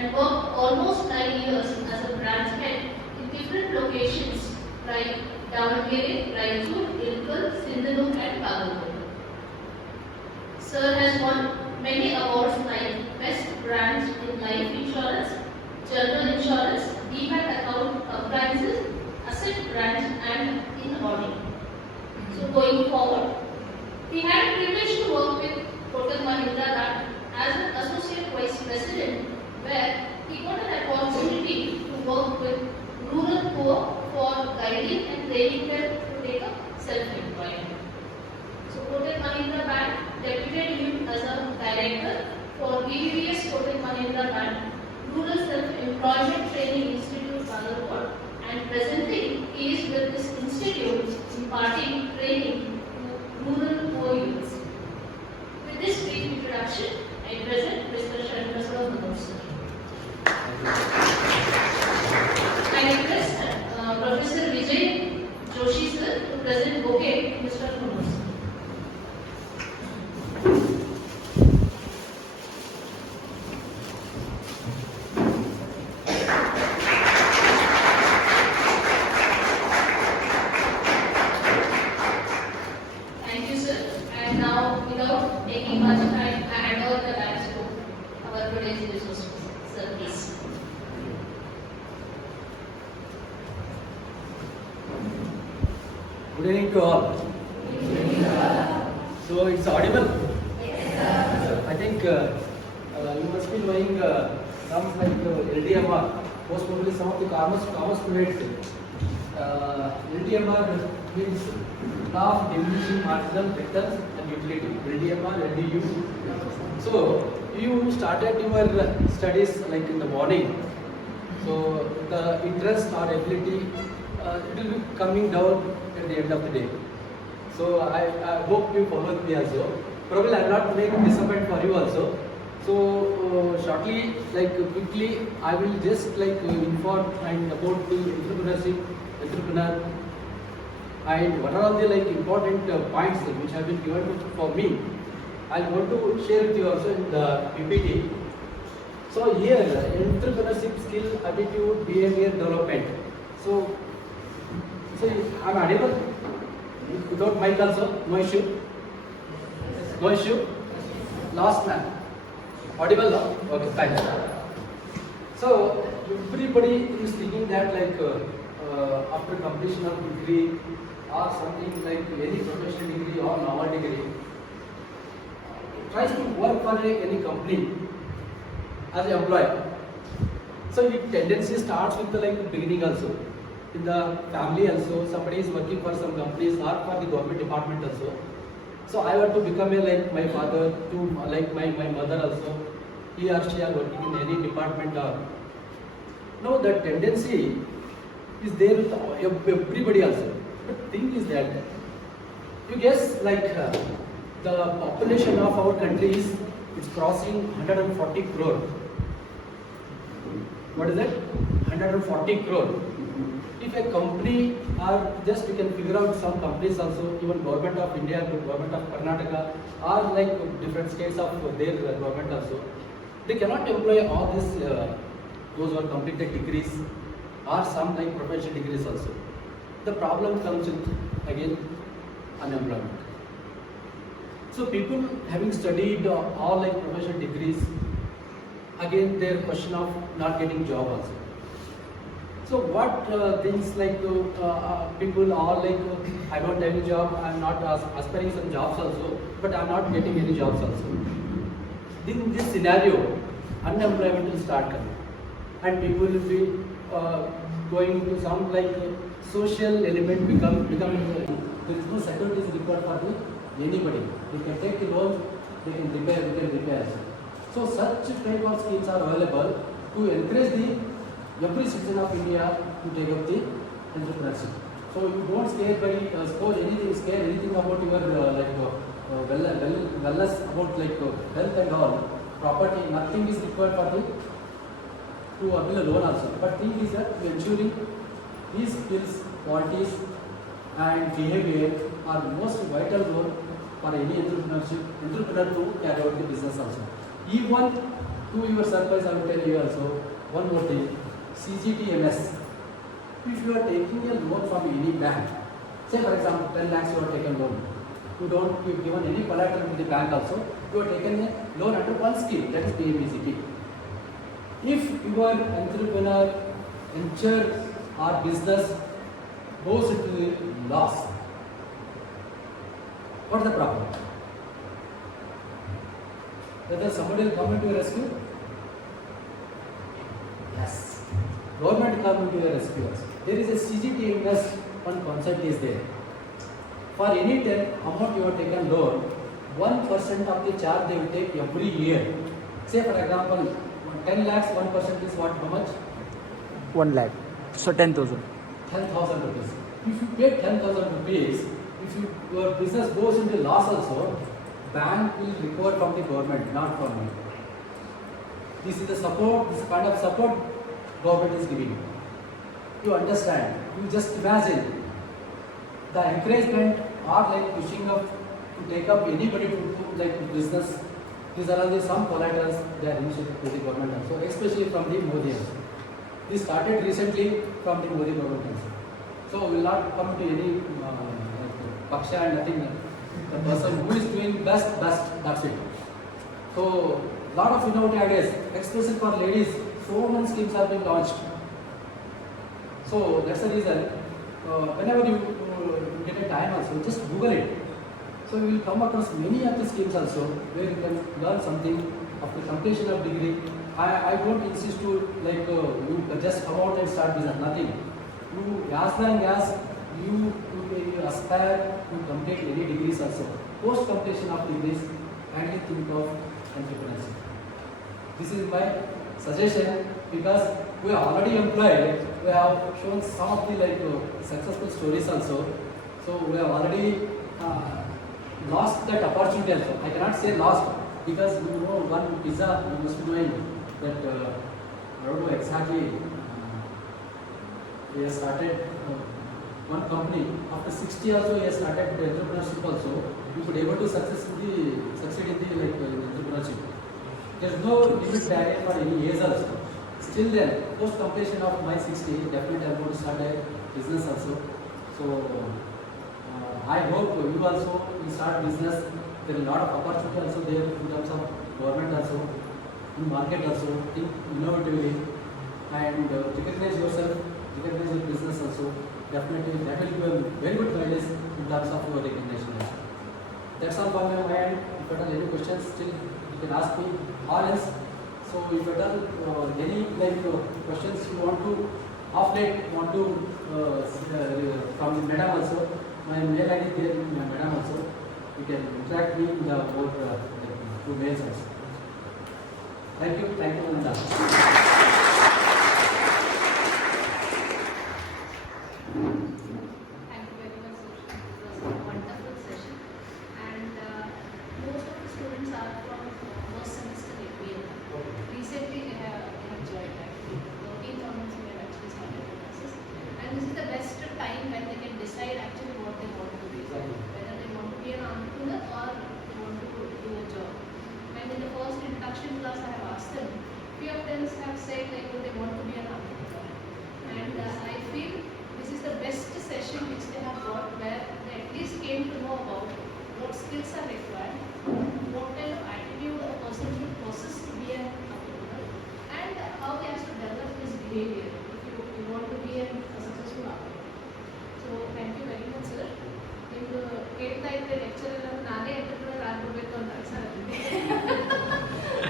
and worked almost 9 years as a branch head in different locations like Davangere, Raichur, Ilkal, Sindhanook and Bagalkot. Sir has won many awards like Best Branch in Life Insurance, General Insurance, Demat Account Compliances, Asset Branch and in Audit. So going forward, we had a privilege to work with Kotak Mahindra Bank as an Associate Vice President, where he got an opportunity to work with rural poor for guiding and training them to take up self-employment. So Kotak Mahindra Bank deputed him as a director for BBVS Kotak Mahindra Bank Rural Self-Employment Training Institute, Bagalkot, and presently he is with this institute imparting training to rural poor youths. With this brief introduction, I present Mr. Shanmugam Manoj sir. I request Professor Vijay Joshi sir to present bouquet to Mr. Manoj sir. Thank you, sir. And now, without taking much time, I hand over the bags to our today's resource person. Sir, please. Good evening to all. So it's audible? Yes, I think you must be knowing terms like LDMR, most probably some of the commerce related. LDMR means Law of Diminishing Marginal Returns and Utility. LDMR, LDU. So you started your studies like in the morning. So the interest or ability it will be coming down at the end of the day. So I hope you follow me also. Probably I will not make disappointment for you also. So shortly, like quickly, I will just like inform and about the entrepreneur, and what are all the like important points which have been given for me. I want to share with you also in the PPT. So here, entrepreneurship skill, attitude, behavior development. So I'm audible without mic also, no issue. No issue. Last man. Audible now? Okay, fine. So everybody is thinking that like after completion of degree or something like any professional degree or normal degree, tries to work for any company as an employee. So the tendency starts with the like beginning also. In the family also, somebody is working for some companies or for the government department also. So I want to become like my father, to like my mother also. He or she are working in any department or. No, that tendency is there with everybody also. But thing is that, you guess like the population of our country is it's crossing 140 crore. What is that? 140 crore. If a company or just you can figure out some companies also, even government of India, government of Karnataka, or like different states of their government also, they cannot employ all these those who are completed degrees or some like professional degrees also. The problem comes with again unemployment. So people having studied all like professional degrees, again their question of not getting job also. So what things like people are like, I don't have any job, I am not aspiring some jobs also, but I am not getting any jobs also. In this scenario, unemployment will start coming, and people will be going into some like social element become there is no security is required for anybody. They can take the loans, they can repair. So such type of schemes are available to encourage every citizen of India to take up the entrepreneurship. So you don't scare anything about your wellness about like health and all, property, nothing is required for to avail a loan also. But thing is that ensuring these skills, qualities and behavior are most vital role for any entrepreneur to carry out the business also. Even To your surprise, I will tell you also one more thing. CGTMS. If you are taking a loan from any bank, say for example 10 lakhs you are taken loan. You've given any collateral to the bank also. You are taken a loan under one scheme, that is PMBCP. If your entrepreneur, venture or business goes into loss, what's the problem? Whether somebody will come into your rescue? Yes. Government will come into your rescue also. There is a CGTMS, one concept is there. For any 10 amount you have taken loan, 1% of the charge they will take every year. Say for example, 10 lakhs, 1% is what, how much? 1 lakh. So 10,000. 10,000 rupees. If you pay 10,000 rupees, if your business goes into loss also, bank will recover from the government, not from you. This is the support, this kind of support government is giving. You understand? You just imagine the encouragement or like pushing up to take up anybody to do like business. These are all the some collaterals they are initiated to the government also, especially from the Modi also. This started recently from the Modi government also. So we will not come to any paksha and nothing. The person who is doing best, that's it. So lot of innovative ideas, especially for ladies, so many schemes have been launched. So that's the reason. Whenever you get a time also, just Google it. So you will come across many of the schemes also where you can learn something after completion of degree. I don't insist to like you just come out and start business, nothing. You as long as you aspire to complete any degrees also. Post completion of degrees, kindly think of entrepreneurship. This is my suggestion because we are already employed. We have shown some of the like successful stories also. So we have already lost that opportunity also. I cannot say lost because you know one pizza you must be knowing that I don't know exactly. We have started one company. After 60 also he has started the entrepreneurship also. You could able to succeed in the like entrepreneurship. There is no limit barrier for any years also. Still then, post completion of my 60, definitely I am going to start a business also. So I hope you also will start business. There is a lot of opportunity also there in terms of government also, in market also. Think innovatively and recognize yourself, recognize your business also. Definitely that will give a very good guidance in terms of your recognition also. That's all from my mind. If you have any questions, still you can ask me or else. So if you have any like questions you want to off late, want to from madam also, my mail ID there with my madam also. You can interact me in the both through mails also. Thank you, Nanda. Thank you very much, sir. It was a wonderful session. And most of the students are from first semester APL. Recently, they have joined actually. 13th onwards, we have actually started the classes. And this is the best time when they can decide actually what they want to be. Whether they want to be an entrepreneur or they want to do a job. And in the first introduction class, I have asked them. Few of them have said like they want to be an entrepreneur. And I feel this is the best session which they have got where they at least came to know about what skills are required, what kind of attitude a person should possess to be an entrepreneur, and how he has to develop his behavior if you want to be a successful entrepreneur. So thank you very much, sir. ನಿಮ್ದು ಕೇಳ್ತಾ ಇದ್ದೆ lecture ಎಲ್ಲ ನಾನೇ entrepreneur ಆಗಬೇಕು ಅಂತ ಅನ್ಸಾಗುತ್ತೆ.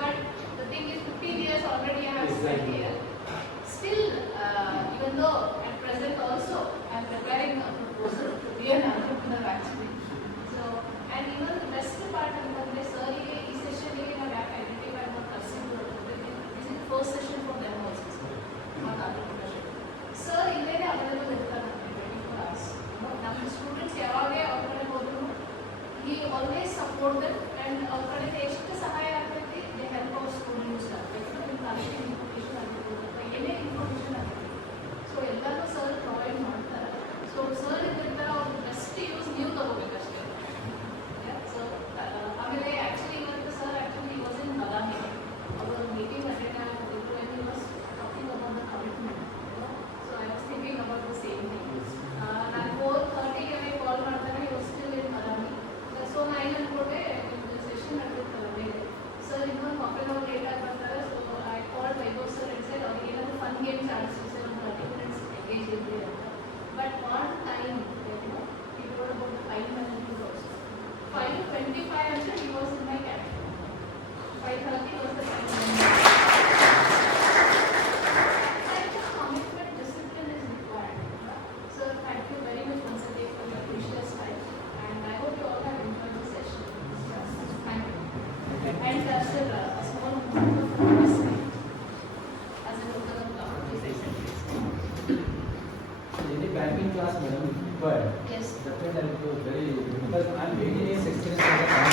But the thing is 15 years already I have spent here. Still, even though at present also I am preparing a proposal to be an entrepreneur actually. So, and even the best part ಅಂತಂದ್ರೆ sir ಗೆ ಈ session ಗೆ ನಾವು ಯಾಕೆ identify ಮಾಡಿ ಕಳಿಸಿದ್ರು ಅಂತಂದ್ರೆ this is the first session for them also, not entrepreneurship. Sir ಇಲ್ಲೇನೆ ಅವೈಲೇಬಲ್ ಇರ್ತಾರೆ 24 hours. ನಮ್ಮ ಸ್ಟೂಡೆಂಟ್ಸ್ ಯಾವಾಗಲೇ ಅವ್ರ ಕಡೆ ಹೋದ್ರು he always support them and ಅವ್ರ ಕಡೆಯಿಂದ ಎಷ್ಟು ಸಹಾಯ ಆಗ್ತೈತಿ they help our students information ಆಗಿರ್ಬೋದು ಅಥವಾ ಏನೇ ಇನ್ಫಾರ್ಮೇಷನ್ ಆಗಿರ್ಬೋದು. ಸೊ ಎಲ್ಲರೂ ಸರ್ ಪ್ರೊವೈಡ್ ಮಾಡ್ತಾರೆ. ಸೊ ಸರ್ ಇದ್ದಿರ್ತಾರೆ ಅವ್ರ ಬೆಸ್ಟ್ ಯೂಸ್ ನೀವು ತಗೋಬೇಕಷ್ಟೇ. Definitely, it was very because I'm 18 years experience as a